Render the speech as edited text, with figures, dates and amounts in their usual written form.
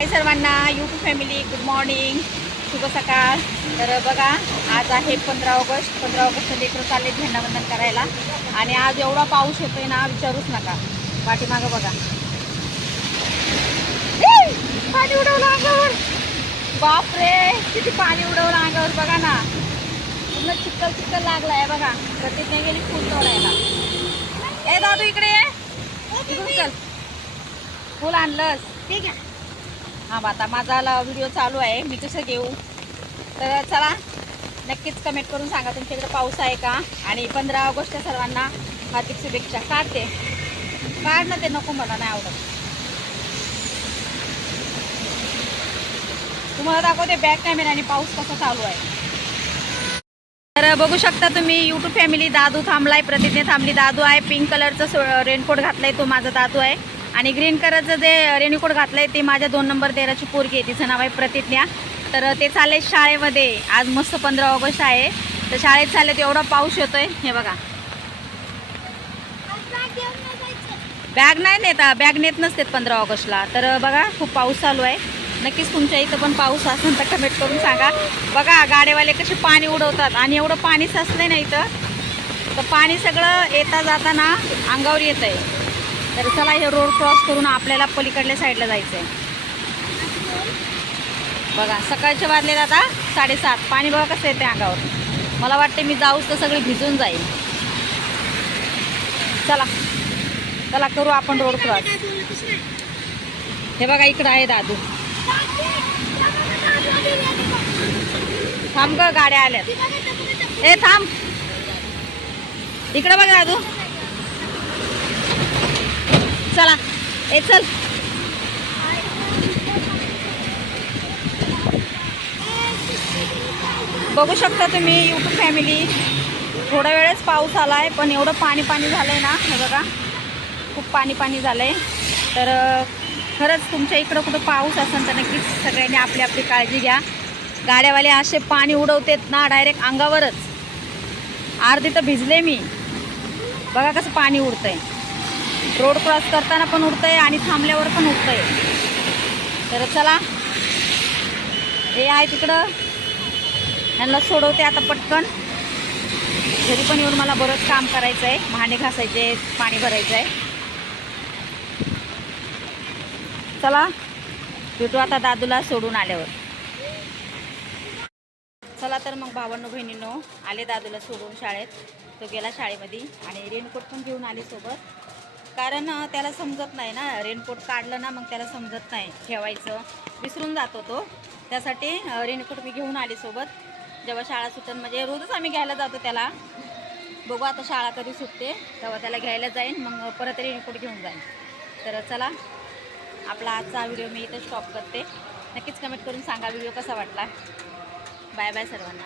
हाय सर्वांना, YouTube family good morning, शुभ सकाळ. तर बघा, आज आहे 15 ऑगस्ट. 15 ऑगस्ट लेकरं चालले झेंडावंदन करायला. आणि आज एवढा पाऊस येतोय ना, विचारूच नका. पाठीमागं बघा, पाणी उडवलं अंगावर. बापरे, किती पाणी उडवलं अंगावर बघा ना. पूर्ण चिखल चिखल लागलाय बघा. प्रतिज्ञा गेली फुल तोडायला. ए दादू इकडे ये, इकडून चल. फुल आणलंस? ठीक आहे. हां, आता माझा व्हिडिओ चालू आहे, मी कसं घेऊ. तर चला, नक्कीच कमेंट करून सांगा तुमच्याकडे पाऊस आहे का. आणि 15 ऑगस्टच्या सर्वांना हार्दिक शुभेच्छा. काढते काढ ना, ते नको, मला नाही आवडत. तुम्हाला दाखवते बॅक कॅमेराने पाऊस कसा चालू आहे. तर बघू शकता तुम्ही यूट्यूब फॅमिली. दादू थांबलाय, प्रतिज्ञा थांबली. दादू आहे पिंक कलरचं रेनकोट घातलाय, तो माझा दादू आहे. आणि ग्रीन कलरचं जे रेनकोट घातलंय ते माझ्या 2 नंबर देराची पोरगी आहे, तिचं नाव आहे प्रतिज्ञा. तर ते चालले शाळेमध्ये. आज मस्त 15 ऑगस्ट आहे, तर शाळेत चालले. तर एवढा पाऊस येतोय, हे बघा. बॅग नाही नेत, बॅग नेत नसते 15 ऑगस्टला. तर बघा, खूप पाऊस चालू आहे. नक्कीच तुमच्या इथं पण पाऊस असेल तर कमेंट करून सांगा. बघा, गाड्यावाले कसे पाणी उडवतात. आणि एवढं पाणी साचलंय ना इथं, तर पाणी सगळं येता जाताना अंगावर येत आहे. तर चला, हे रोड क्रॉस करून आपल्याला पलीकडल्या साईडला जायचं आहे. बघा, सकाळच्या वाजले आता 7:30. पाणी बघा कसं येते अंगावर. मला वाटते मी जाऊच तर सगळी भिजून जाईल. चला चला, करू आपण रोड क्रॉस. हे बघा, इकडं आहे दादू. थांब ग, गाड्या आल्यात. ए थांब, इकडं बघ दादू. चला, ए चल. बघू शकता तुम्ही यूट्यूब फॅमिली, थोड्या वेळेस पाऊस आला आहे, पण एवढं पाणी पाणी झालं आहे ना. हे बघा, खूप पाणी पाणी झालं आहे. तर खरंच तुमच्या इकडं कुठं पाऊस असेल तर नक्कीच सगळ्यांनी आपली आपली काळजी घ्या. गाड्यावाले असे पाणी उडवतात ना, डायरेक्ट अंगावरच. अर्धी तर भिजले मी. बघा कसं पाणी उडतंय. रोड क्रॉस करताना पण उडतंय आणि थांबल्यावर पण उडतंय. तर चला, हे आहे तिकडं, ह्यांना सोडवते आता पटकन. घरी पण येऊन मला बरंच काम करायचं आहे. भांडे घासायचे, पाणी भरायचं आहे. चला, भेटू आता दादूला सोडून आल्यावर. चला तर मग भावांनो बहिणींनो, आले दादूला सोडून शाळेत. तो गेला शाळेमध्ये. आणि रेनकोट पण घेऊन आले सोबत, कारण त्याला समजत नाही ना. रेनकोट काढलं ना, मग त्याला समजत नाही ठेवायचं, विसरून जातो तो. त्यासाठी रेनकोट मी घेऊन आले सोबत. जेव्हा शाळा सुटेल, म्हणजे रोजच आम्ही घ्यायला जातो त्याला. बघू आता शाळा कधी सुटते तेव्हा त्याला घ्यायला जाईन, मग परत रेनकोट घेऊन जाईन. तर चला, आपला आजचा व्हिडिओ मी इथं स्टॉप करते. नक्कीच कमेंट करून सांगा व्हिडिओ कसा वाटला. बाय बाय सर्वांना.